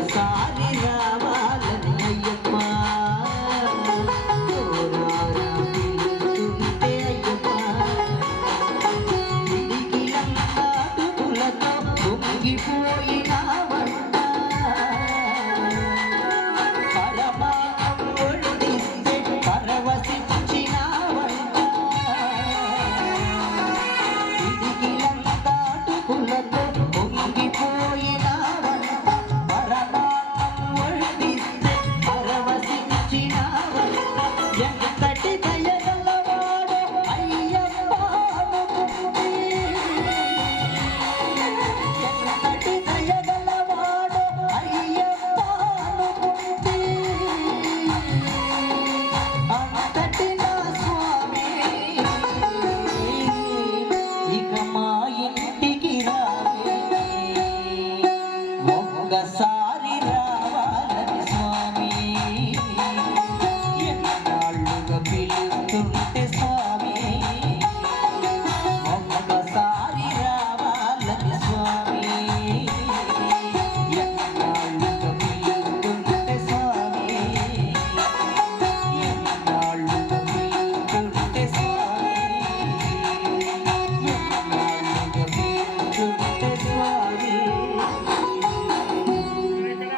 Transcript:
ఒక్కసారి రావాలని అయ్యప్ప ఓరారా పిలుస్తుంటే అయ్యప్ప పిడికిలంతా అడుగులతో పొంగిపోయినావంట పరమాత్ముడిస్తే పరవశించినావంట పిడికిలంతా అడుగులతో పొంగిపోయినావంట పరమాత్ముడిస్తే పరవశించినావంట ఎంతటి దయగలవాడో అయ్యప్ప అనుకుంటే ఎంతటి దయగలవాడో అయ్యప్ప అనుకుంటే అంతటి నా స్వామి ఇక మా ఇంటికి రావే ఒక్కసారి